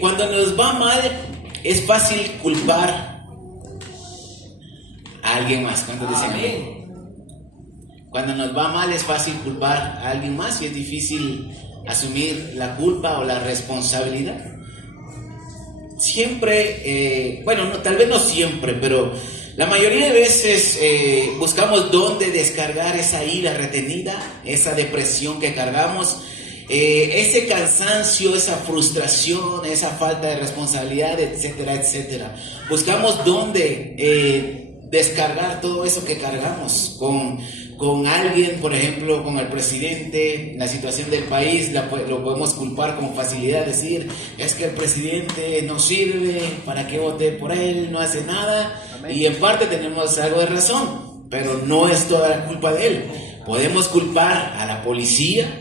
Cuando nos va mal, es fácil culpar a alguien más. ¿Cuántos dicen amén? Cuando nos va mal, es fácil culpar a alguien más y es difícil asumir la culpa o la responsabilidad. Siempre, bueno, no, tal vez no siempre, pero la mayoría de veces buscamos dónde descargar esa ira retenida, esa depresión que cargamos, ese cansancio, esa frustración, esa falta de responsabilidad, etcétera, etcétera. Buscamos dónde descargar todo eso que cargamos con alguien, por ejemplo, con el presidente, la situación del país, lo podemos culpar con facilidad, decir, es que el presidente no sirve, ¿para qué voté por él? No hace nada. Amén. Y en parte tenemos algo de razón, pero no es toda la culpa de él. Podemos culpar a la policía,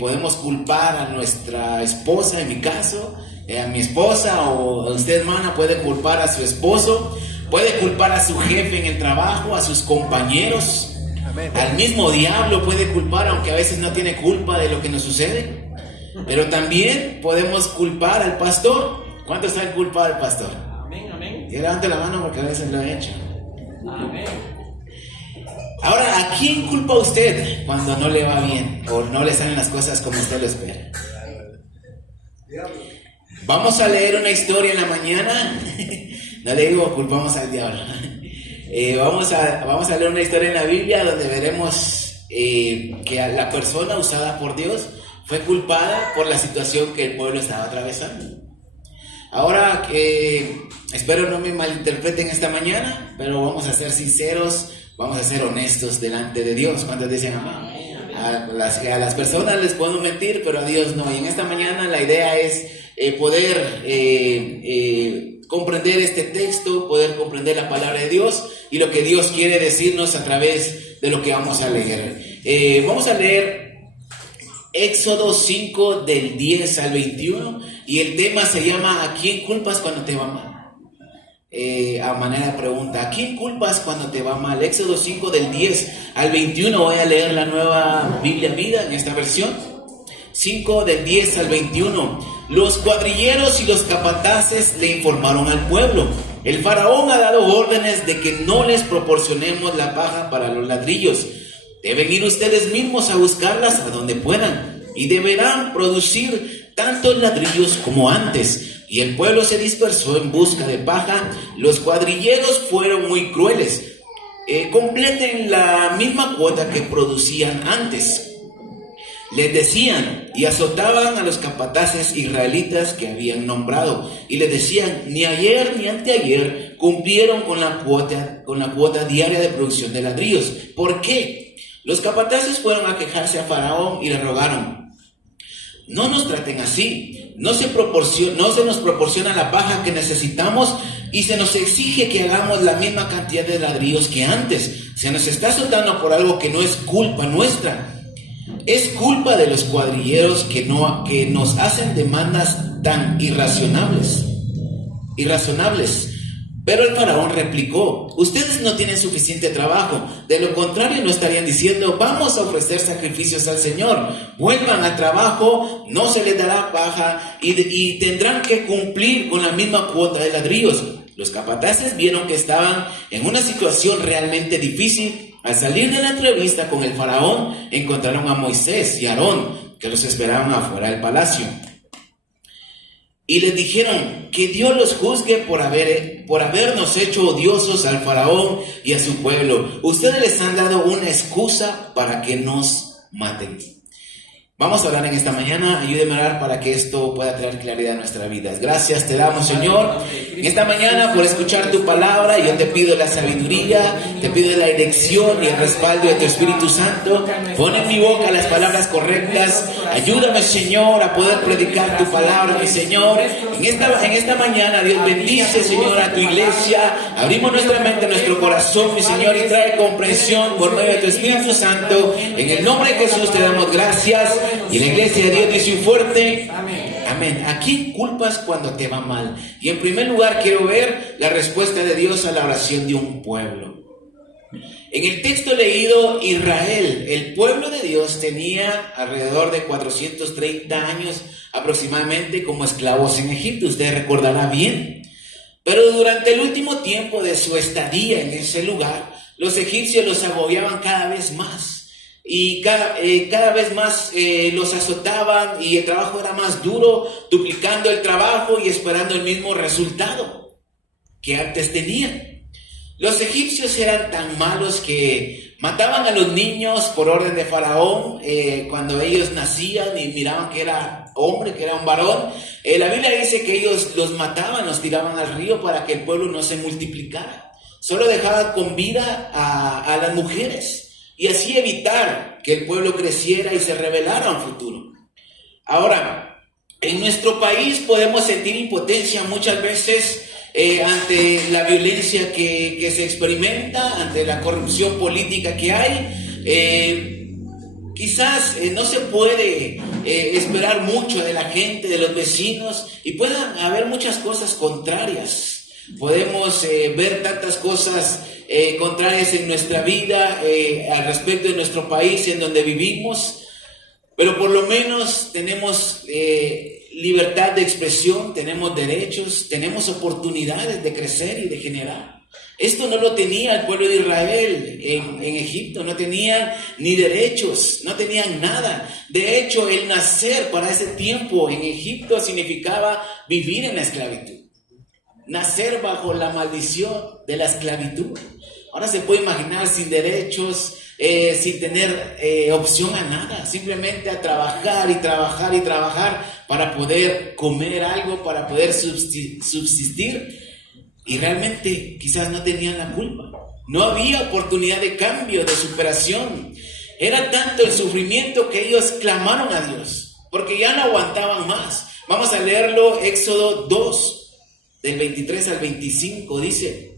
podemos culpar a nuestra esposa, en mi caso, a mi esposa, o usted, hermana, puede culpar a su esposo. Puede culpar a su jefe en el trabajo, a sus compañeros. Amén. Al mismo diablo puede culpar, aunque a veces no tiene culpa de lo que nos sucede. Pero también podemos culpar al pastor. ¿Cuántos están culpados al pastor? Amén, amén. Y levante la mano porque a veces lo he hecho. Amén. Ahora, ¿a quién culpa usted cuando no le va bien o no le salen las cosas como usted lo espera? Vamos a leer una historia en la mañana. No le digo culpamos al diablo. Vamos a leer una historia en la Biblia donde veremos que la persona usada por Dios fue culpada por la situación que el pueblo estaba atravesando. Ahora, espero no me malinterpreten esta mañana, pero vamos a ser sinceros, vamos a ser honestos delante de Dios. ¿Cuántos dicen amén? A las personas les podemos mentir, pero a Dios no. Y en esta mañana la idea es poder comprender este texto, poder comprender la palabra de Dios y lo que Dios quiere decirnos a través de lo que vamos a leer. Vamos a leer Éxodo 5 del 10 al 21 y el tema se llama ¿a quién culpas cuando te va mal? A manera de pregunta, ¿a quién culpas cuando te va mal? Éxodo 5 del 10 al 21, voy a leer la Nueva Biblia Vida en esta versión. 5 del 10 al 21. Los cuadrilleros y los capataces le informaron al pueblo: el faraón ha dado órdenes de que no les proporcionemos la paja para los ladrillos. Deben ir ustedes mismos a buscarlas a donde puedan y deberán producir tantos ladrillos como antes. Y el pueblo se dispersó en busca de paja. Los cuadrilleros fueron muy crueles. Completen la misma cuota que producían antes, les decían, y azotaban a los capataces israelitas que habían nombrado, y les decían: ni ayer ni anteayer cumplieron con la cuota diaria de producción de ladrillos. ¿Por qué? Los capataces fueron a quejarse a Faraón y le rogaron: no nos traten así, no se nos proporciona la paja que necesitamos y se nos exige que hagamos la misma cantidad de ladrillos que antes. Se nos está azotando por algo que no es culpa nuestra. Es culpa de los cuadrilleros que nos hacen demandas tan irrazonables. Pero el faraón replicó: ustedes no tienen suficiente trabajo, de lo contrario no estarían diciendo: vamos a ofrecer sacrificios al Señor. Vuelvan al trabajo, no se les dará paja y tendrán que cumplir con la misma cuota de ladrillos. Los capataces vieron que estaban en una situación realmente difícil. Al salir de la entrevista con el faraón, encontraron a Moisés y Aarón, que los esperaban afuera del palacio. Y les dijeron: que Dios los juzgue por habernos hecho odiosos al faraón y a su pueblo. Ustedes les han dado una excusa para que nos maten. Vamos a orar en esta mañana. Ayúdeme a orar para que esto pueda traer claridad a nuestras vidas. Gracias te damos, Señor, en esta mañana por escuchar tu palabra. Yo te pido la sabiduría, te pido la dirección y el respaldo de tu Espíritu Santo. Pon en mi boca las palabras correctas. Ayúdame, Señor, a poder predicar tu palabra, mi Señor. En esta mañana, Dios bendice, Señor, a tu iglesia. Abrimos nuestra mente, nuestro corazón, mi Señor, y trae comprensión por medio de tu Espíritu Santo. En el nombre de Jesús te damos gracias. Y la iglesia de Dios dice un fuerte amén. ¿A quién culpas cuando te va mal? Y en primer lugar quiero ver la respuesta de Dios a la oración de un pueblo. En el texto leído, Israel, el pueblo de Dios, tenía alrededor de 430 años aproximadamente como esclavos en Egipto. Usted recordará bien. Pero durante el último tiempo de su estadía en ese lugar, los egipcios los agobiaban cada vez más. Y cada vez más los azotaban y el trabajo era más duro, duplicando el trabajo y esperando el mismo resultado que antes tenían. Los egipcios eran tan malos que mataban a los niños por orden de Faraón cuando ellos nacían y miraban que era hombre, que era un varón. La Biblia dice que ellos los mataban, los tiraban al río para que el pueblo no se multiplicara. Solo dejaban con vida a las mujeres y así evitar que el pueblo creciera y se rebelara a un futuro. Ahora, en nuestro país podemos sentir impotencia muchas veces ante la violencia que se experimenta, ante la corrupción política que hay. Quizás no se puede esperar mucho de la gente, de los vecinos, y puedan haber muchas cosas contrarias. Podemos ver tantas cosas contrarias en nuestra vida, al respecto de nuestro país en donde vivimos, pero por lo menos tenemos libertad de expresión, tenemos derechos, tenemos oportunidades de crecer y de generar. Esto no lo tenía el pueblo de Israel en Egipto, no tenían ni derechos, no tenían nada. De hecho, el nacer para ese tiempo en Egipto significaba vivir en la esclavitud, nacer bajo la maldición de la esclavitud. Ahora se puede imaginar sin derechos, sin tener opción a nada, simplemente a trabajar y trabajar y trabajar para poder comer algo, para poder subsistir. Y realmente quizás no tenían la culpa. No había oportunidad de cambio, de superación. Era tanto el sufrimiento que ellos clamaron a Dios, porque ya no aguantaban más. Vamos a leerlo, Éxodo 2, del 23 al 25, dice: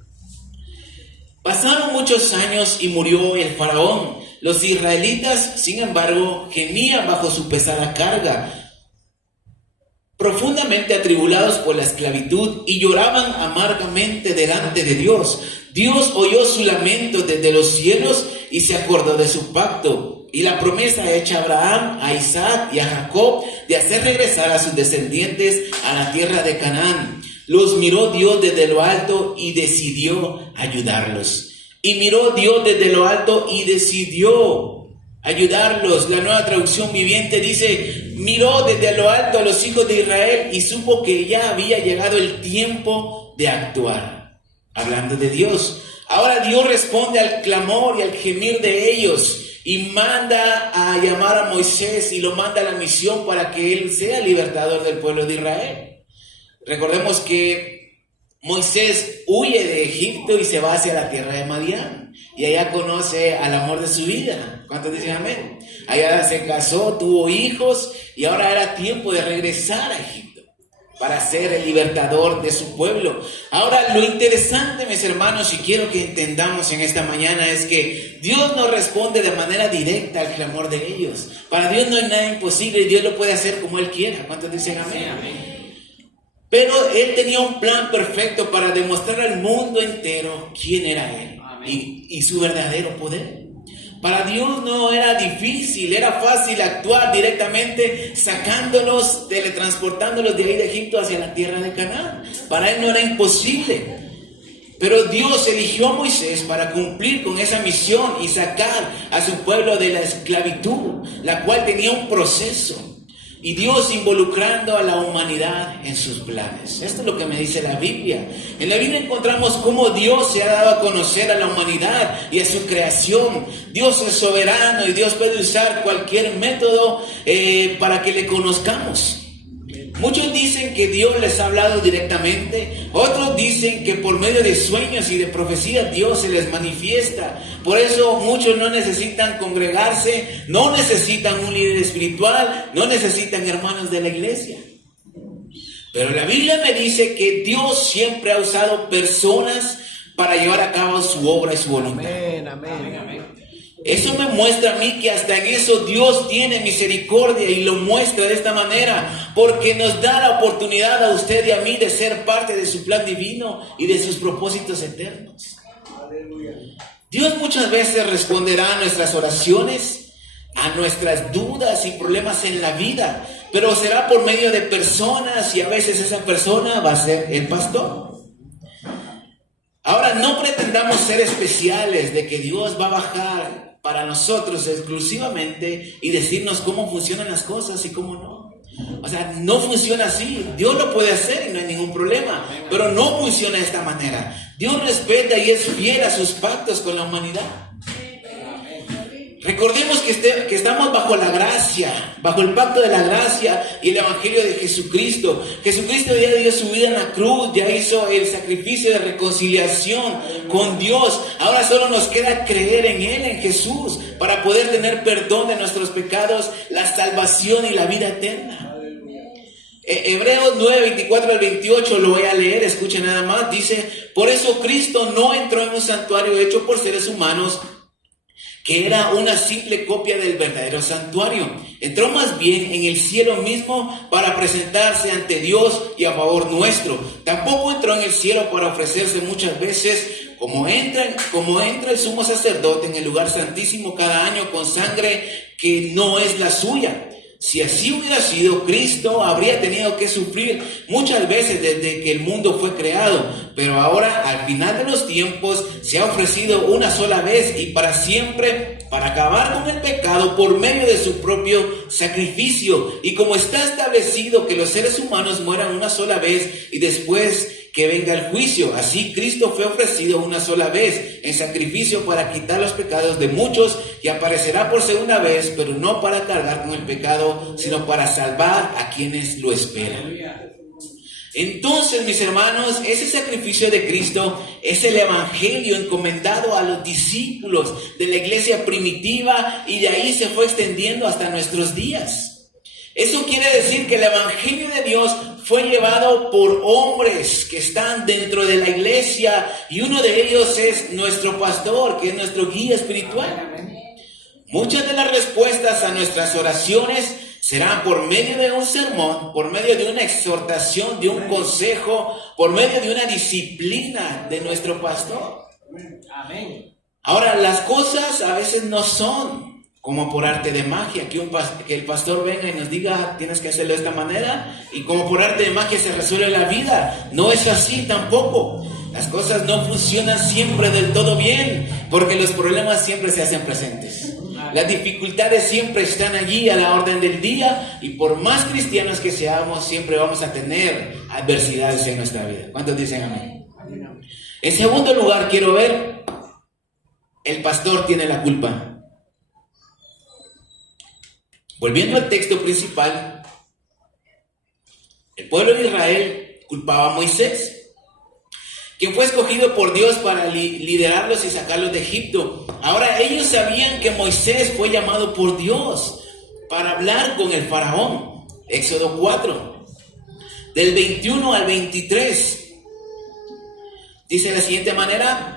pasaron muchos años y murió el faraón. Los israelitas, sin embargo, gemían bajo su pesada carga, profundamente atribulados por la esclavitud, y lloraban amargamente delante de Dios. Dios oyó su lamento desde los cielos y se acordó de su pacto y la promesa hecha a Abraham, a Isaac y a Jacob de hacer regresar a sus descendientes a la tierra de Canaán. Los miró Dios desde lo alto y decidió ayudarlos. Y miró Dios desde lo alto y decidió ayudarlos. La Nueva Traducción Viviente dice: miró desde lo alto a los hijos de Israel y supo que ya había llegado el tiempo de actuar. Hablando de Dios. Ahora Dios responde al clamor y al gemir de ellos y manda a llamar a Moisés y lo manda a la misión para que él sea libertador del pueblo de Israel. Recordemos que Moisés huye de Egipto y se va hacia la tierra de Madián. Y allá conoce al amor de su vida. ¿Cuántos dicen amén? Allá se casó, tuvo hijos y ahora era tiempo de regresar a Egipto para ser el libertador de su pueblo. Ahora, lo interesante, mis hermanos, y quiero que entendamos en esta mañana, es que Dios no responde de manera directa al clamor de ellos. Para Dios no hay nada imposible y Dios lo puede hacer como Él quiera. ¿Cuántos dicen amén? Amén. Pero Él tenía un plan perfecto para demostrar al mundo entero quién era Él y su verdadero poder. Para Dios no era difícil, era fácil actuar directamente sacándolos, teletransportándolos de ahí de Egipto hacia la tierra de Canaán. Para Él no era imposible. Pero Dios eligió a Moisés para cumplir con esa misión y sacar a su pueblo de la esclavitud, la cual tenía un proceso. Y Dios involucrando a la humanidad en sus planes. Esto es lo que me dice la Biblia. En la Biblia encontramos cómo Dios se ha dado a conocer a la humanidad y a su creación. Dios es soberano y Dios puede usar cualquier método para que le conozcamos. Muchos dicen que Dios les ha hablado directamente, otros dicen que por medio de sueños y de profecías Dios se les manifiesta. Por eso muchos no necesitan congregarse, no necesitan un líder espiritual, no necesitan hermanos de la iglesia. Pero la Biblia me dice que Dios siempre ha usado personas para llevar a cabo su obra y su voluntad. Amén, amén, amén. Eso me muestra a mí que hasta en eso Dios tiene misericordia y lo muestra de esta manera, porque nos da la oportunidad a usted y a mí de ser parte de su plan divino y de sus propósitos eternos. Aleluya. Dios muchas veces responderá a nuestras oraciones, a nuestras dudas y problemas en la vida, pero será por medio de personas y a veces esa persona va a ser el pastor. Ahora, no pretendamos ser especiales de que Dios va a bajar para nosotros exclusivamente y decirnos cómo funcionan las cosas y cómo no. O sea, no funciona así. Dios lo puede hacer y no hay ningún problema, pero no funciona de esta manera. Dios respeta y es fiel a sus pactos con la humanidad. Recordemos que estamos bajo la gracia, bajo el pacto de la gracia y el evangelio de Jesucristo. Jesucristo ya dio su vida en la cruz, ya hizo el sacrificio de reconciliación con Dios. Ahora solo nos queda creer en Él, en Jesús, para poder tener perdón de nuestros pecados, la salvación y la vida eterna. Hebreos 9, 24 al 28, lo voy a leer, escuchen nada más. Dice: por eso Cristo no entró en un santuario hecho por seres humanos, que era una simple copia del verdadero santuario. Entró más bien en el cielo mismo para presentarse ante Dios y a favor nuestro. Tampoco entró en el cielo para ofrecerse muchas veces, como entra el sumo sacerdote en el lugar santísimo cada año con sangre que no es la suya. Si así hubiera sido, Cristo habría tenido que sufrir muchas veces desde que el mundo fue creado, pero ahora al final de los tiempos se ha ofrecido una sola vez y para siempre para acabar con el pecado por medio de su propio sacrificio. Y como está establecido que los seres humanos mueran una sola vez y después que venga el juicio, así Cristo fue ofrecido una sola vez en sacrificio para quitar los pecados de muchos, y aparecerá por segunda vez, pero no para cargar con el pecado, sino para salvar a quienes lo esperan. Entonces, mis hermanos, ese sacrificio de Cristo es el evangelio encomendado a los discípulos de la iglesia primitiva, y de ahí se fue extendiendo hasta nuestros días. Eso quiere decir que el evangelio de Dios fue llevado por hombres que están dentro de la iglesia, y uno de ellos es nuestro pastor, que es nuestro guía espiritual. Muchas de las respuestas a nuestras oraciones serán por medio de un sermón, por medio de una exhortación, de un consejo, por medio de una disciplina de nuestro pastor. Amén. Ahora, las cosas a veces no son como por arte de magia, que el pastor venga y nos diga: tienes que hacerlo de esta manera, y como por arte de magia se resuelve la vida. No es así tampoco. Las cosas no funcionan siempre del todo bien, porque los problemas siempre se hacen presentes. Las dificultades siempre están allí a la orden del día, y por más cristianos que seamos, siempre vamos a tener adversidades en nuestra vida. ¿Cuántos dicen amén? En segundo lugar, quiero ver: el pastor tiene la culpa. Volviendo al texto principal, el pueblo de Israel culpaba a Moisés, quien fue escogido por Dios para liderarlos y sacarlos de Egipto. Ahora, ellos sabían que Moisés fue llamado por Dios para hablar con el faraón. Éxodo 4, del 21 al 23, dice de la siguiente manera: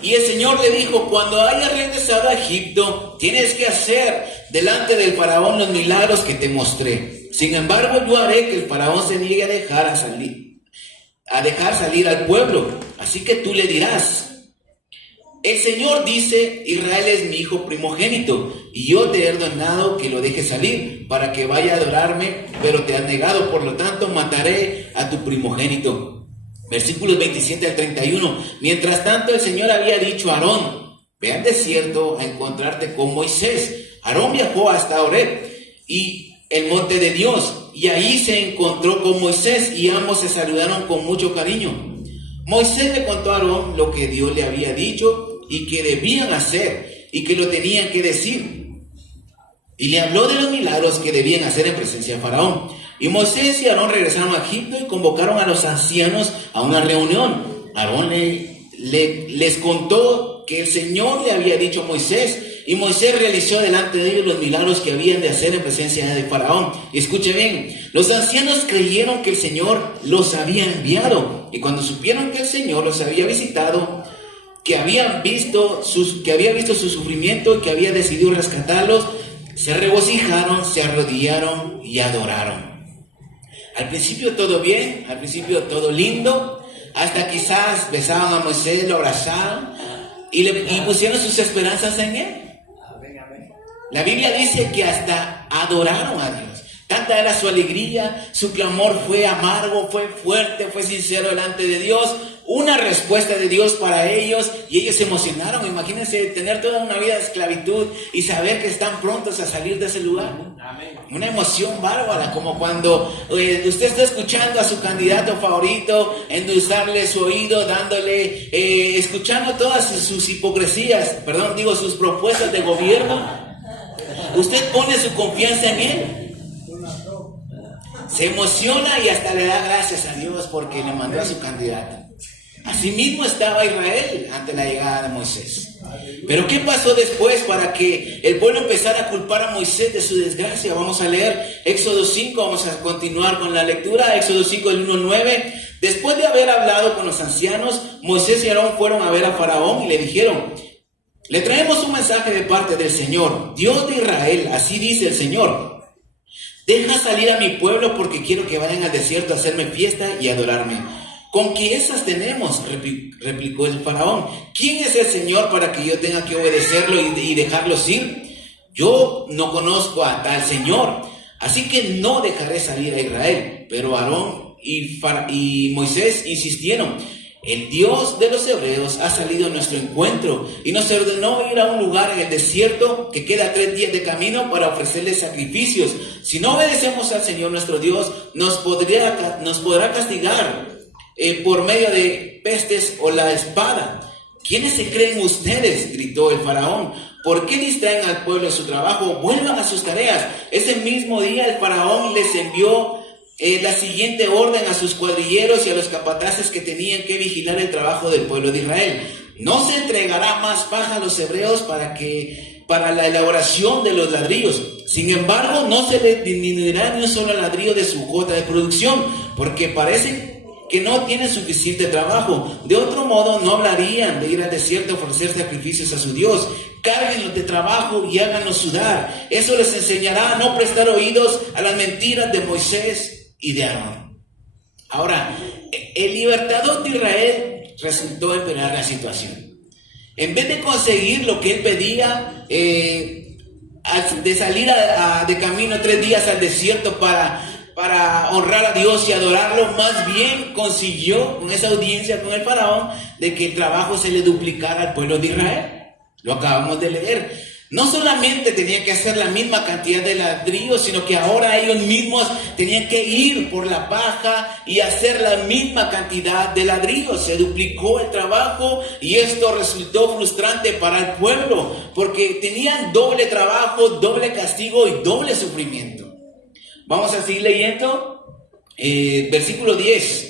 y el Señor le dijo: cuando hayas regresado a Egipto, tienes que hacer delante del faraón los milagros que te mostré. Sin embargo, yo haré que el faraón se niegue a dejar salir al pueblo. Así que tú le dirás: el Señor dice: Israel es mi hijo primogénito, y yo te he ordenado que lo dejes salir para que vaya a adorarme, pero te has negado, por lo tanto mataré a tu primogénito. Versículos 27 al 31. Mientras tanto, el Señor había dicho a Aarón: ve al desierto a encontrarte con Moisés. Aarón viajó hasta Horeb, y el monte de Dios, y ahí se encontró con Moisés, y ambos se saludaron con mucho cariño. Moisés le contó a Aarón lo que Dios le había dicho y que debían hacer y que lo tenían que decir, y le habló de los milagros que debían hacer en presencia de Faraón. Y Moisés y Aarón regresaron a Egipto y convocaron a los ancianos a una reunión. Aarón les contó que el Señor le había dicho a Moisés, y Moisés realizó delante de ellos los milagros que habían de hacer en presencia de Faraón. Y escuche bien: los ancianos creyeron que el Señor los había enviado, y cuando supieron que el Señor los había visitado, que había visto su sufrimiento y que había decidido rescatarlos, se regocijaron, se arrodillaron y adoraron. Al principio todo bien, al principio todo lindo, hasta quizás besaban a Moisés, lo abrazaban, y pusieron sus esperanzas en Él. La Biblia dice que hasta adoraron a Dios. Tanta era su alegría, su clamor fue amargo, fue fuerte, fue sincero delante de Dios. Una respuesta de Dios para ellos y ellos se emocionaron. Imagínense tener toda una vida de esclavitud y saber que están prontos a salir de ese lugar. Amén. Una emoción bárbara, como cuando usted está escuchando a su candidato favorito, endulzarle su oído, dándole, escuchando todas sus hipocresías, sus propuestas de gobierno. Usted pone su confianza en Él. Se emociona y hasta le da gracias a Dios porque le mandó a su candidato. Asimismo estaba Israel ante la llegada de Moisés. Pero ¿qué pasó después para que el pueblo empezara a culpar a Moisés de su desgracia? Vamos a leer Éxodo 5, vamos a continuar con la lectura. Éxodo 5 del 1 al 9. Después de haber hablado con los ancianos, Moisés y Aarón fueron a ver a Faraón y le dijeron: le traemos un mensaje de parte del Señor, Dios de Israel. Así dice el Señor: deja salir a mi pueblo porque quiero que vayan al desierto a hacerme fiesta y adorarme. ¿Con qué esas tenemos?, replicó el faraón. ¿Quién es el Señor para que yo tenga que obedecerlo y dejarlos ir? Yo no conozco a tal Señor, así que no dejaré salir a Israel. Pero Aarón y Moisés insistieron: el Dios de los hebreos ha salido a nuestro encuentro y nos ordenó ir a un lugar en el desierto que queda a 3 días de camino para ofrecerle sacrificios. Si no obedecemos al Señor nuestro Dios, nos podrá castigar por medio de pestes o la espada. ¿Quiénes se creen ustedes?, gritó el faraón. ¿Por qué distraen al pueblo de su trabajo? Vuelvan a sus tareas. Ese mismo día el faraón les envió la siguiente orden a sus cuadrilleros y a los capataces que tenían que vigilar el trabajo del pueblo de Israel: no se entregará más paja a los hebreos para la elaboración de los ladrillos. Sin embargo, no se le disminuirá ni un solo ladrillo de su cuota de producción, porque parece que no tienen suficiente trabajo. De otro modo, no hablarían de ir al desierto a ofrecer sacrificios a su Dios. Cárguenlos de trabajo y háganlos sudar. Eso les enseñará a no prestar oídos a las mentiras de Moisés y de Aarón. Ahora, el libertador de Israel resultó empeorar la situación. En vez de conseguir lo que él pedía, de salir de camino 3 días al desierto para honrar a Dios y adorarlo, más bien consiguió con esa audiencia con el faraón de que el trabajo se le duplicara al pueblo de Israel. Lo acabamos de leer. No solamente tenían que hacer la misma cantidad de ladrillos, sino que ahora ellos mismos tenían que ir por la paja y hacer la misma cantidad de ladrillos. Se duplicó el trabajo y esto resultó frustrante para el pueblo, porque tenían doble trabajo, doble castigo y doble sufrimiento. Vamos a seguir leyendo versículo 10.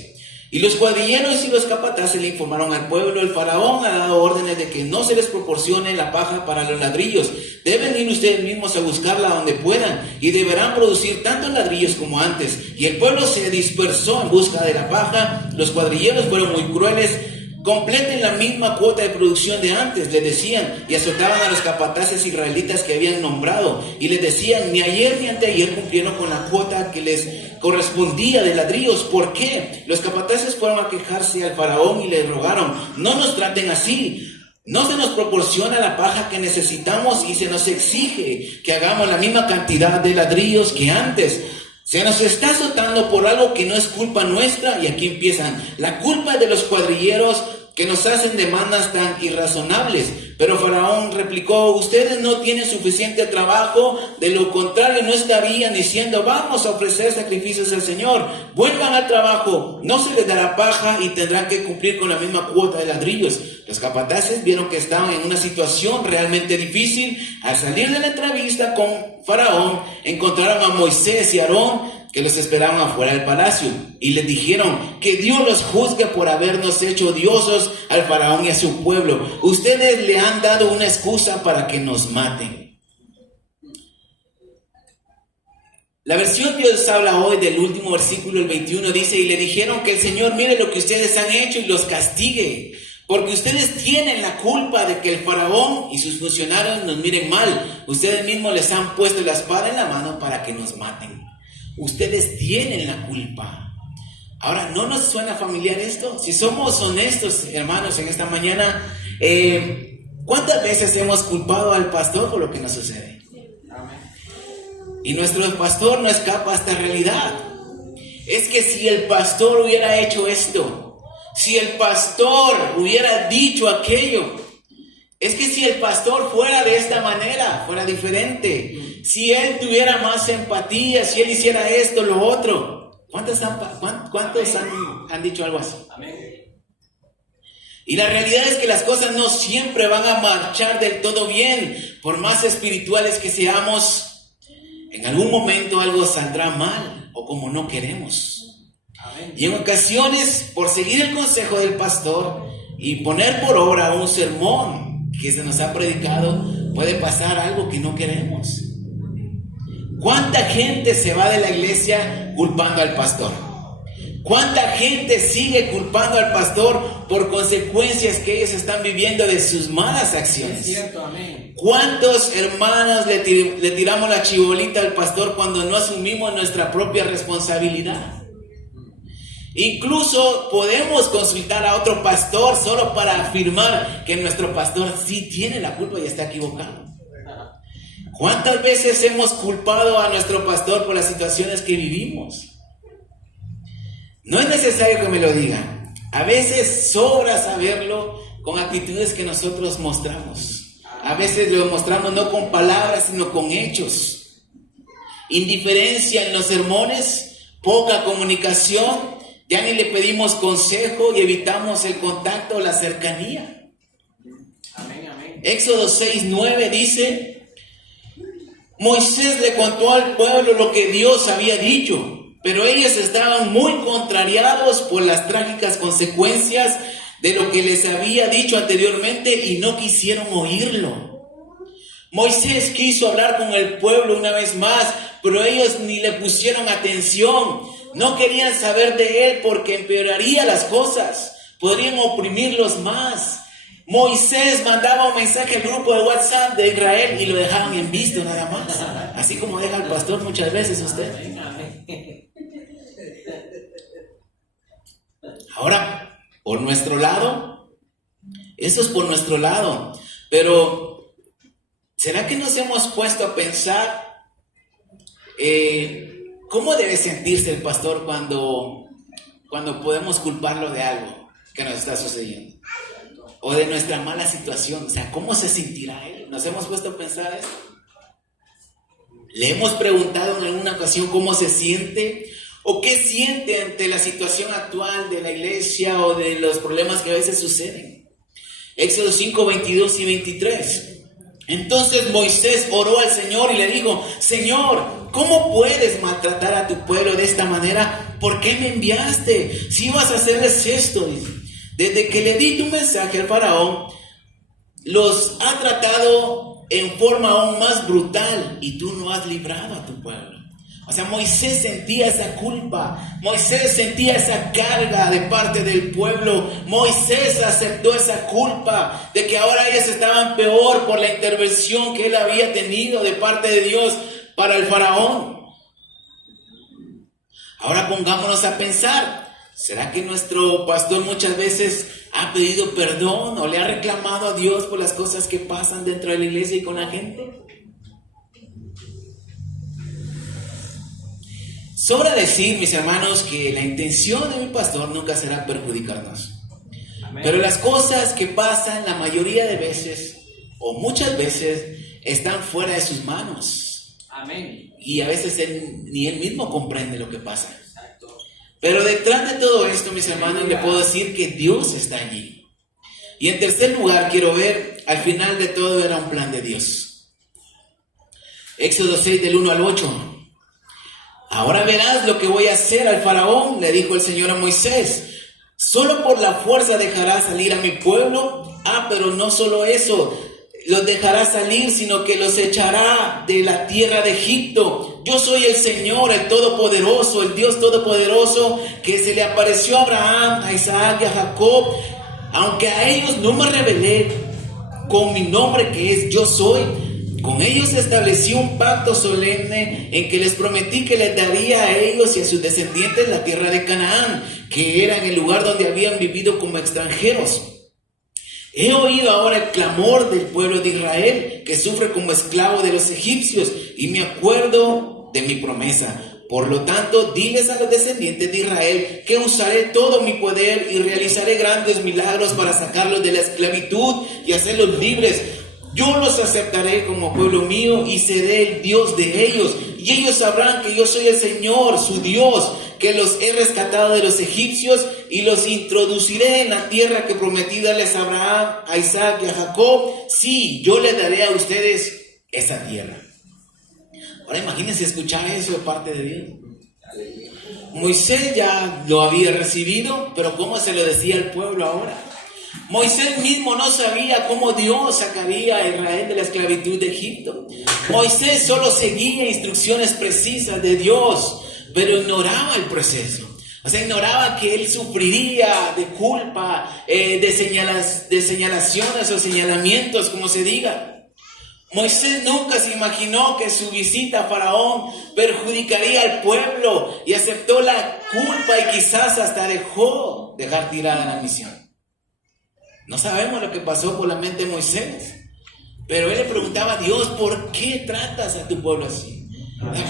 Y los cuadrilleros y los capataces le informaron al pueblo: el faraón ha dado órdenes de que no se les proporcione la paja para los ladrillos. Deben ir ustedes mismos a buscarla donde puedan y deberán producir tantos ladrillos como antes. Y el pueblo se dispersó en busca de la paja. Los cuadrilleros fueron muy crueles. Completen la misma cuota de producción de antes, les decían, y azotaban a los capataces israelitas que habían nombrado, y les decían: ni ayer ni anteayer cumplieron con la cuota que les correspondía de ladrillos. ¿Por qué? Los capataces fueron a quejarse al faraón y le rogaron: no nos traten así. No se nos proporciona la paja que necesitamos y se nos exige que hagamos la misma cantidad de ladrillos que antes. Se nos está azotando por algo que no es culpa nuestra. Y aquí empiezan: la culpa es de los cuadrilleros que nos hacen demandas tan irrazonables. Pero Faraón replicó: ustedes no tienen suficiente trabajo, de lo contrario no estarían diciendo: vamos a ofrecer sacrificios al Señor. Vuelvan al trabajo, no se les dará paja y tendrán que cumplir con la misma cuota de ladrillos. Los capataces vieron que estaban en una situación realmente difícil. Al salir de la entrevista con Faraón, encontraron a Moisés y Aarón que los esperaban afuera del palacio, y les dijeron: que Dios los juzgue por habernos hecho odiosos al faraón y a su pueblo. Ustedes le han dado una excusa para que nos maten. La versión Dios habla hoy del último versículo, el 21, dice: y le dijeron que el Señor mire lo que ustedes han hecho y los castigue, porque ustedes tienen la culpa de que el faraón y sus funcionarios nos miren mal. Ustedes mismos les han puesto la espada en la mano para que nos maten. Ustedes tienen la culpa. Ahora, ¿no nos suena familiar esto? Si somos honestos, hermanos, en esta mañana, ¿Cuántas veces hemos culpado al pastor por lo que nos sucede? Amén. Y nuestro pastor no escapa a esta realidad. Es que si el pastor hubiera hecho esto, si el pastor hubiera dicho aquello, es que si el pastor fuera de esta manera, fuera diferente, si él tuviera más empatía, si él hiciera esto, lo otro. ¿Cuántos han dicho algo así? Amén. Y la realidad es que las cosas no siempre van a marchar del todo bien. Por más espirituales que seamos, en algún momento algo saldrá mal o como no queremos. Amén. Y en ocasiones, por seguir el consejo del pastor y poner por obra un sermón que se nos ha predicado, puede pasar algo que no queremos. ¿Cuánta gente se va de la iglesia culpando al pastor? ¿Cuánta gente sigue culpando al pastor por consecuencias que ellos están viviendo de sus malas acciones? Es cierto, amén. ¿Cuántos hermanos le tiramos la chibolita al pastor cuando no asumimos nuestra propia responsabilidad? Incluso podemos consultar a otro pastor solo para afirmar que nuestro pastor sí tiene la culpa y está equivocado. ¿Cuántas veces hemos culpado a nuestro pastor por las situaciones que vivimos? No es necesario que me lo digan. A veces sobra saberlo con actitudes que nosotros mostramos. A veces lo mostramos no con palabras, sino con hechos. Indiferencia en los sermones, poca comunicación, ya ni le pedimos consejo y evitamos el contacto o la cercanía. Amén, amén. Éxodo 6:9 dice: Moisés le contó al pueblo lo que Dios había dicho, pero ellos estaban muy contrariados por las trágicas consecuencias de lo que les había dicho anteriormente y no quisieron oírlo. Moisés quiso hablar con el pueblo una vez más, pero ellos ni le pusieron atención. No querían saber de él porque empeoraría las cosas, podrían oprimirlos más. Moisés mandaba un mensaje al grupo de WhatsApp de Israel y lo dejaban en visto nada más, así como deja el pastor muchas veces usted. Amén, amén. Ahora, por nuestro lado, eso es por nuestro lado, pero ¿será que nos hemos puesto a pensar cómo debe sentirse el pastor cuando podemos culparlo de algo que nos está sucediendo? O de nuestra mala situación, o sea, ¿cómo se sentirá él? ¿Nos hemos puesto a pensar eso? ¿Le hemos preguntado en alguna ocasión cómo se siente? ¿O qué siente ante la situación actual de la iglesia o de los problemas que a veces suceden? Éxodo 5, 22 y 23. Entonces Moisés oró al Señor y le dijo: Señor, ¿cómo puedes maltratar a tu pueblo de esta manera? ¿Por qué me enviaste? Si ibas a hacerles esto. Desde que le di tu mensaje al faraón, los ha tratado en forma aún más brutal y tú no has librado a tu pueblo. O sea, Moisés sentía esa culpa, Moisés sentía esa carga de parte del pueblo. Moisés aceptó esa culpa de que ahora ellos estaban peor por la intervención que él había tenido de parte de Dios para el faraón. Ahora pongámonos a pensar, ¿será que nuestro pastor muchas veces ha pedido perdón o le ha reclamado a Dios por las cosas que pasan dentro de la iglesia y con la gente? Sobra decir, mis hermanos, que la intención de mi pastor nunca será perjudicarnos. Amén. Pero las cosas que pasan la mayoría de veces, o muchas veces, están fuera de sus manos. Amén. Y a veces ni él mismo comprende lo que pasa. Exacto. Pero detrás de todo esto, mis hermanos, le puedo decir que Dios está allí. Y en tercer lugar, quiero ver, al final de todo era un plan de Dios. Éxodo 6, del 1 al 8. Ahora verás lo que voy a hacer al faraón, le dijo el Señor a Moisés. Solo por la fuerza dejará salir a mi pueblo. Pero no solo eso, los dejará salir, sino que los echará de la tierra de Egipto. Yo soy el Señor, el Todopoderoso, el Dios Todopoderoso, que se le apareció a Abraham, a Isaac y a Jacob. Aunque a ellos no me rebelé con mi nombre que es Yo Soy, con ellos establecí un pacto solemne en que les prometí que les daría a ellos y a sus descendientes la tierra de Canaán, que era en el lugar donde habían vivido como extranjeros. He oído ahora el clamor del pueblo de Israel, que sufre como esclavo de los egipcios, y me acuerdo de mi promesa. Por lo tanto, diles a los descendientes de Israel que usaré todo mi poder y realizaré grandes milagros para sacarlos de la esclavitud y hacerlos libres. Yo los aceptaré como pueblo mío y seré el Dios de ellos. Y ellos sabrán que yo soy el Señor, su Dios, que los he rescatado de los egipcios y los introduciré en la tierra que prometí darles a Abraham, a Isaac y a Jacob. Sí, yo les daré a ustedes esa tierra. Ahora imagínense escuchar eso de parte de Dios. Moisés ya lo había recibido, pero ¿cómo se lo decía al pueblo ahora? Moisés mismo no sabía cómo Dios sacaría a Israel de la esclavitud de Egipto. Moisés solo seguía instrucciones precisas de Dios, pero ignoraba el proceso. O sea, ignoraba que él sufriría de culpa, de señalaciones o señalamientos, como se diga. Moisés nunca se imaginó que su visita a Faraón perjudicaría al pueblo y aceptó la culpa y quizás hasta dejó dejar tirada la misión. No sabemos lo que pasó por la mente de Moisés, pero él le preguntaba a Dios: ¿por qué tratas a tu pueblo así?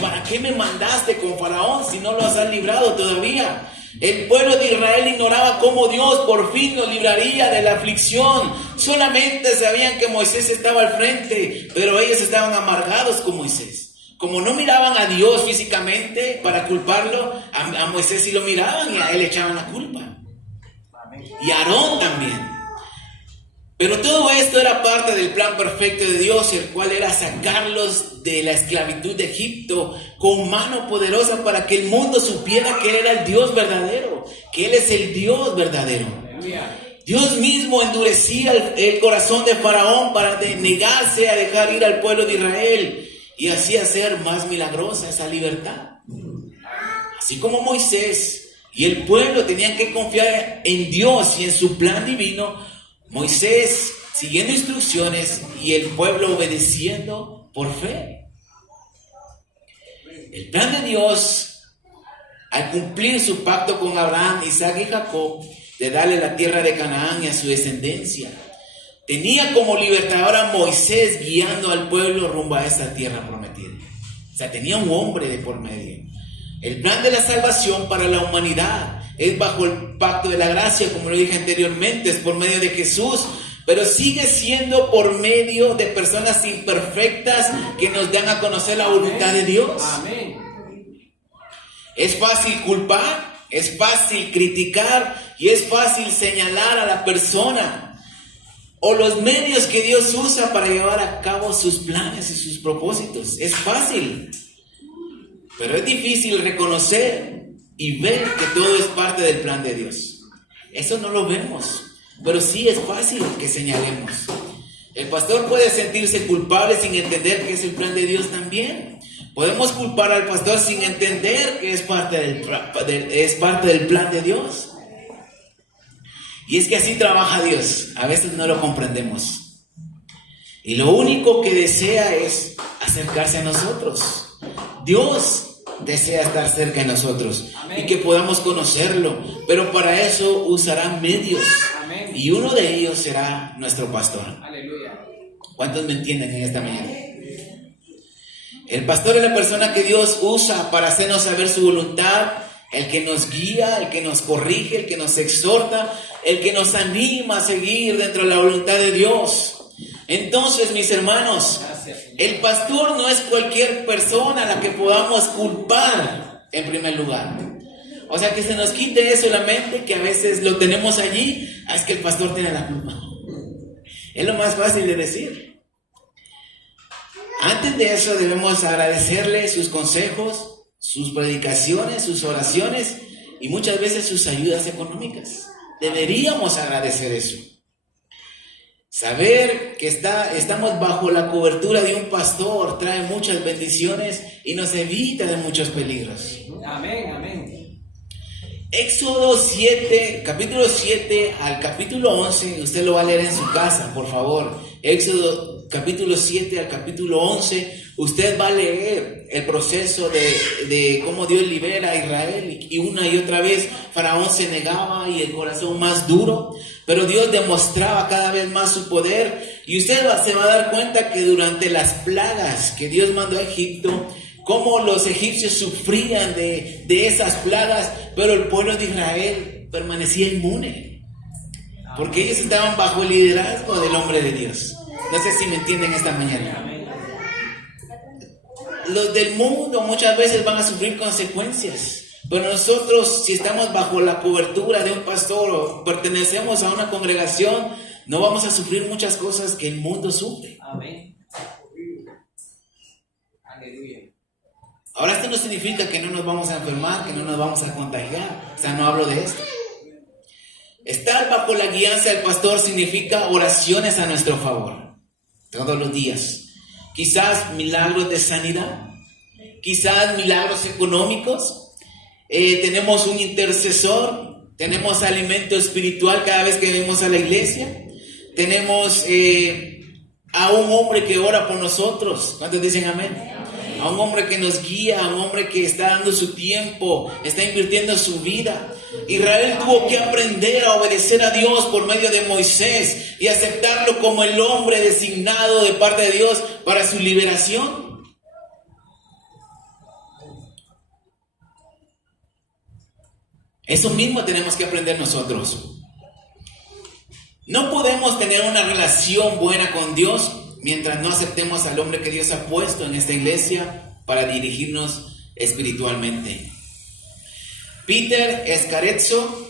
¿Para qué me mandaste con Faraón si no lo has librado todavía? El pueblo de Israel ignoraba cómo Dios por fin los libraría de la aflicción. Solamente sabían que Moisés estaba al frente, pero ellos estaban amargados con Moisés. Como no miraban a Dios físicamente para culparlo, a Moisés sí lo miraban y a él le echaban la culpa. Y a Aarón también. Pero todo esto era parte del plan perfecto de Dios, el cual era sacarlos de la esclavitud de Egipto con mano poderosa para que el mundo supiera que Él era el Dios verdadero, que Él es el Dios verdadero. Dios mismo endurecía el corazón de Faraón para negarse a dejar ir al pueblo de Israel y así hacer más milagrosa esa libertad. Así como Moisés y el pueblo tenían que confiar en Dios y en su plan divino, Moisés siguiendo instrucciones y el pueblo obedeciendo por fe. El plan de Dios, al cumplir su pacto con Abraham, Isaac y Jacob, de darle la tierra de Canaán y a su descendencia, tenía como libertador a Moisés guiando al pueblo rumbo a esa tierra prometida. O sea, tenía un hombre de por medio. El plan de la salvación para la humanidad es bajo el pacto de la gracia, como lo dije anteriormente, es por medio de Jesús, pero sigue siendo por medio de personas imperfectas que nos dan a conocer la voluntad de Dios. Amén. Es fácil culpar, es fácil criticar y es fácil señalar a la persona o los medios que Dios usa para llevar a cabo sus planes y sus propósitos. Es fácil, pero es difícil reconocer y ver que todo es parte del plan de Dios. Eso no lo vemos, pero sí es fácil que señalemos. El pastor puede sentirse culpable sin entender que es el plan de Dios también. Podemos culpar al pastor sin entender que es parte del plan de Dios. Y es que así trabaja Dios. A veces no lo comprendemos. Y lo único que desea es acercarse a nosotros. Dios desea estar cerca de nosotros. Amén. Y que podamos conocerlo, pero para eso usará medios. Amén. Y uno de ellos será nuestro pastor. Aleluya. ¿Cuántos me entienden en esta mañana? El pastor es la persona que Dios usa para hacernos saber su voluntad, el que nos guía, el que nos corrige, el que nos exhorta, el que nos anima a seguir dentro de la voluntad de Dios. Entonces, mis hermanos, el pastor no es cualquier persona a la que podamos culpar en primer lugar. O sea, que se nos quite eso de la mente, que a veces lo tenemos allí, es que el pastor tiene la culpa. Es lo más fácil de decir. Antes de eso debemos agradecerle sus consejos, sus predicaciones, sus oraciones y muchas veces sus ayudas económicas. Deberíamos agradecer eso. Saber que estamos bajo la cobertura de un pastor trae muchas bendiciones y nos evita de muchos peligros. Amén, amén. Éxodo 7, capítulo 7 al capítulo 11, usted lo va a leer en su casa, por favor. Éxodo capítulo 7 al capítulo 11, usted va a leer el proceso de cómo Dios libera a Israel y una y otra vez Faraón se negaba y el corazón más duro. pero Dios demostraba cada vez más su poder. Y usted se va a dar cuenta que durante las plagas que Dios mandó a Egipto, cómo los egipcios sufrían de esas plagas, pero el pueblo de Israel permanecía inmune, porque ellos estaban bajo el liderazgo del hombre de Dios. No sé si me entienden esta mañana. Los del mundo muchas veces van a sufrir consecuencias, pero nosotros, si estamos bajo la cobertura de un pastor o pertenecemos a una congregación, no vamos a sufrir muchas cosas que el mundo sufre. Amén. Aleluya. Ahora, esto no significa que no nos vamos a enfermar, que no nos vamos a contagiar. O sea, no hablo de esto. Estar bajo la guianza del pastor significa oraciones a nuestro favor, todos los días. Quizás milagros de sanidad, quizás milagros económicos. Tenemos un intercesor, tenemos alimento espiritual cada vez que venimos a la iglesia. Tenemos a un hombre que ora por nosotros. ¿Cuántos dicen amén? A un hombre que nos guía, a un hombre que está dando su tiempo, está invirtiendo su vida. Israel tuvo que aprender a obedecer a Dios por medio de Moisés y aceptarlo como el hombre designado de parte de Dios para su liberación. Eso mismo tenemos que aprender nosotros. No podemos tener una relación buena con Dios mientras no aceptemos al hombre que Dios ha puesto en esta iglesia para dirigirnos espiritualmente. Peter Scarezzo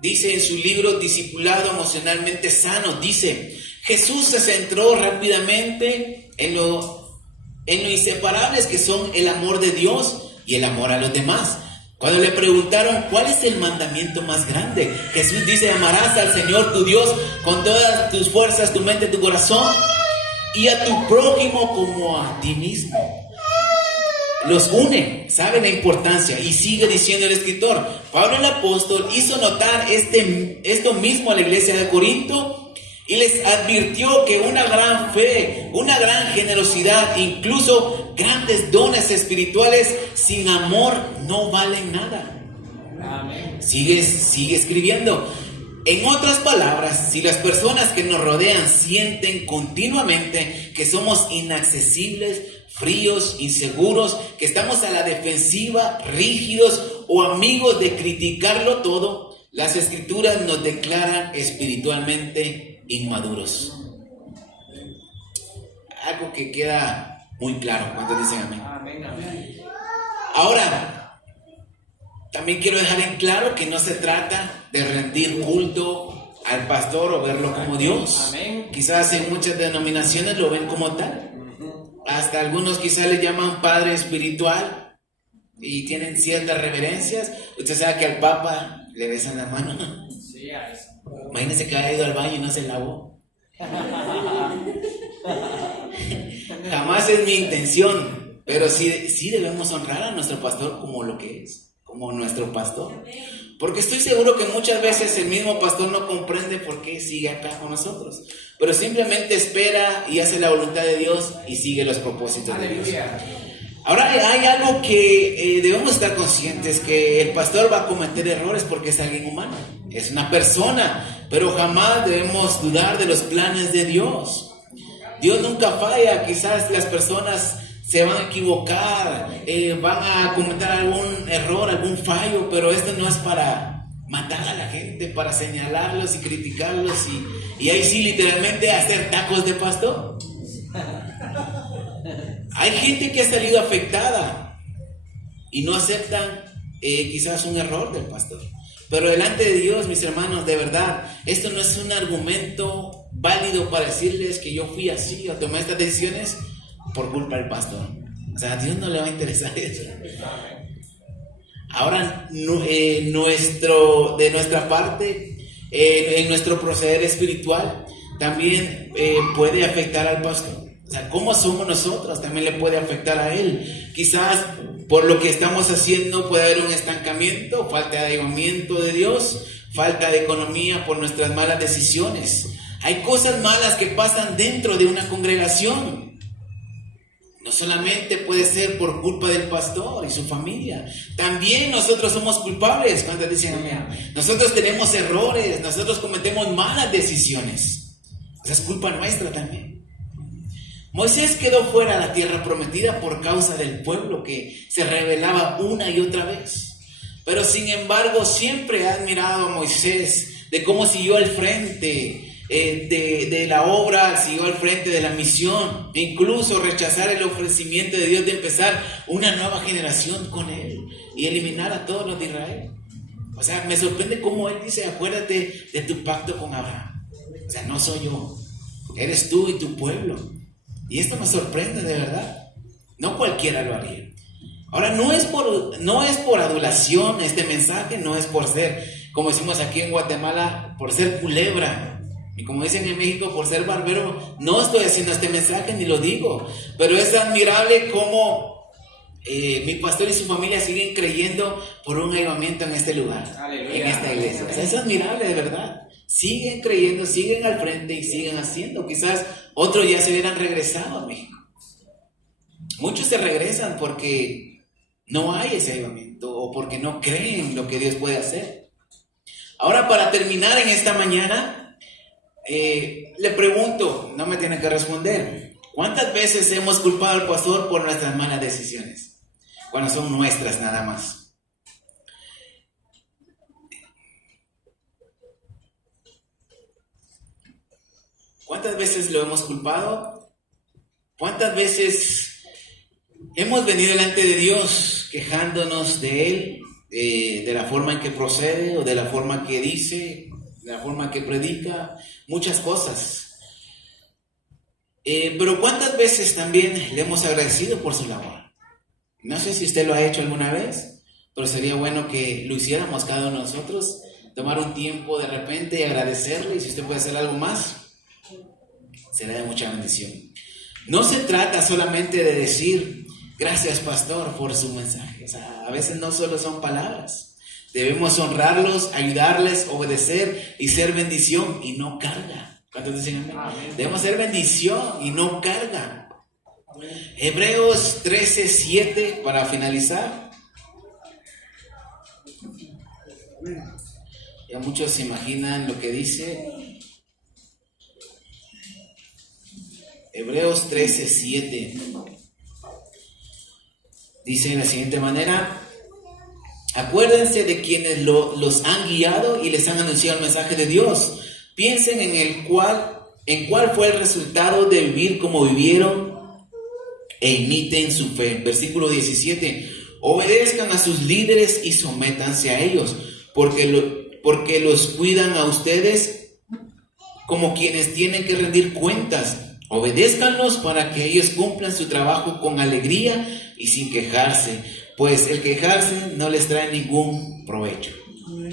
dice en su libro Discipulado Emocionalmente Sano, dice: Jesús se centró rápidamente en lo inseparables que son el amor de Dios y el amor a los demás. Cuando le preguntaron cuál es el mandamiento más grande, Jesús dice: amarás al Señor tu Dios con todas tus fuerzas, tu mente, tu corazón, y a tu prójimo como a ti mismo. Los une, sabe la importancia. Y sigue diciendo el escritor, Pablo el apóstol hizo notar esto mismo a la iglesia de Corinto y les advirtió que una gran fe, una gran generosidad, incluso grandes dones espirituales sin amor no valen nada. Amén. Sigue escribiendo. En otras palabras, si las personas que nos rodean sienten continuamente que somos inaccesibles, fríos, inseguros, que estamos a la defensiva, rígidos o amigos de criticarlo todo, las escrituras nos declaran espiritualmente inmaduros. Algo que queda muy claro cuando dicen amén. Amén, amén. Ahora, también quiero dejar en claro que no se trata de rendir culto al pastor o verlo como Dios. Amén. Quizás en muchas denominaciones lo ven como tal. Hasta algunos quizás le llaman padre espiritual y tienen ciertas reverencias. Usted sabe que al Papa le besan la mano. Sí, a eso. Imagínense que ha ido al baño y no se lavó. Jamás es mi intención, pero sí debemos honrar a nuestro pastor como lo que es, como nuestro pastor. Porque estoy seguro que muchas veces el mismo pastor no comprende por qué sigue acá con nosotros, pero simplemente espera y hace la voluntad de Dios y sigue los propósitos de Dios. Ahora hay algo que debemos estar conscientes, que el pastor va a cometer errores porque es alguien humano, es una persona, pero jamás debemos dudar de los planes de Dios. Dios nunca falla. Quizás las personas se van a equivocar, van a cometer algún error, algún fallo, pero esto no es para matar a la gente, para señalarlos y criticarlos y ahí sí literalmente hacer tacos de pastor. Hay gente que ha salido afectada y no aceptan quizás un error del pastor, pero delante de Dios, mis hermanos, de verdad, esto no es un argumento válido para decirles que yo fui así o tomé estas decisiones por culpa del pastor. O sea, a Dios no le va a interesar eso. Ahora, de nuestra parte, en nuestro proceder espiritual, también puede afectar al pastor. O sea, cómo somos nosotros también le puede afectar a él. Quizás por lo que estamos haciendo puede haber un estancamiento, falta de avivamiento de Dios, falta de economía por nuestras malas decisiones. Hay cosas malas que pasan dentro de una congregación. No solamente puede ser por culpa del pastor y su familia, también nosotros somos culpables. Cuando dicen amén, nosotros tenemos errores, nosotros cometemos malas decisiones. Esa es culpa nuestra también. Moisés quedó fuera de la tierra prometida por causa del pueblo que se rebelaba una y otra vez. Pero sin embargo siempre he admirado a Moisés de cómo siguió al frente de la obra, siguió al frente de la misión, incluso rechazar el ofrecimiento de Dios de empezar una nueva generación con él y eliminar a todos los de Israel. O sea, me sorprende cómo él dice: acuérdate de tu pacto con Abraham. O sea, no soy yo, eres tú y tu pueblo. Y esto me sorprende de verdad. No cualquiera lo haría. Ahora, no es por adulación este mensaje, no es por ser, como decimos aquí en Guatemala, por ser culebra. Y como dicen en México, por ser barbero. No estoy haciendo este mensaje ni lo digo, pero es admirable cómo mi pastor y su familia siguen creyendo por un avivamiento en este lugar. Aleluya. En esta iglesia. O sea, es admirable de verdad. Siguen creyendo, siguen al frente y siguen haciendo. Quizás otros ya se hubieran regresado a México. Muchos se regresan porque no hay ese avivamiento o porque no creen lo que Dios puede hacer. Ahora, para terminar en esta mañana, le pregunto, no me tiene que responder: ¿cuántas veces hemos culpado al pastor por nuestras malas decisiones? Cuando son nuestras nada más. ¿Cuántas veces lo hemos culpado? ¿Cuántas veces hemos venido delante de Dios quejándonos de Él, de la forma en que procede o de la forma que dice, de la forma que predica, muchas cosas? Pero ¿cuántas veces también le hemos agradecido por su labor? No sé si usted lo ha hecho alguna vez, pero sería bueno que lo hiciéramos cada uno de nosotros, tomar un tiempo de repente y agradecerle, y si usted puede hacer algo más, será de mucha bendición. No se trata solamente de decir: gracias, pastor, por su mensaje. O sea, a veces no solo son palabras. Debemos honrarlos, ayudarles, obedecer y ser bendición y no carga. ¿Cuántos dicen amén? Debemos ser bendición y no carga. Hebreos 13:7 para finalizar. Ya muchos se imaginan lo que dice. Hebreos 13:7 dice de la siguiente manera: acuérdense de quienes los han guiado y les han anunciado el mensaje de Dios. Piensen en cuál fue el resultado de vivir como vivieron e imiten su fe. Versículo 17: obedezcan a sus líderes y sométanse a ellos, porque los cuidan a ustedes como quienes tienen que rendir cuentas. Obedézcanlos para que ellos cumplan su trabajo con alegría y sin quejarse, pues el quejarse no les trae ningún provecho.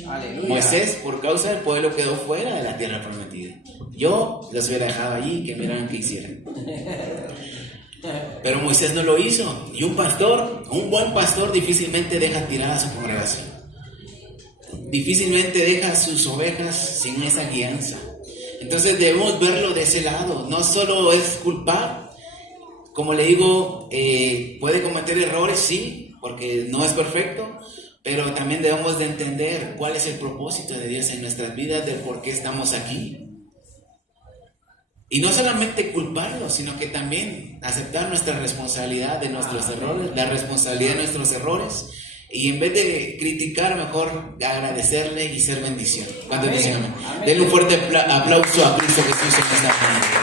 Aleluya. Moisés, por causa del pueblo, quedó fuera de la tierra prometida. Yo los hubiera dejado allí, que miraran qué hicieran. Pero Moisés no lo hizo. Y un buen pastor difícilmente deja tirada a su congregación. Difícilmente deja a sus ovejas sin esa guianza. Entonces debemos verlo de ese lado. No solo es culpar. Como le digo, puede cometer errores, sí, porque no es perfecto. Pero también debemos de entender cuál es el propósito de Dios en nuestras vidas, del por qué estamos aquí. Y no solamente culparlo, sino que también aceptar nuestra responsabilidad de nuestros errores, la responsabilidad de nuestros errores. Y en vez de criticar, mejor agradecerle y ser bendición. ¿Cuántos dicen amén? Denle un fuerte aplauso a Cristo Jesús en esta mañana.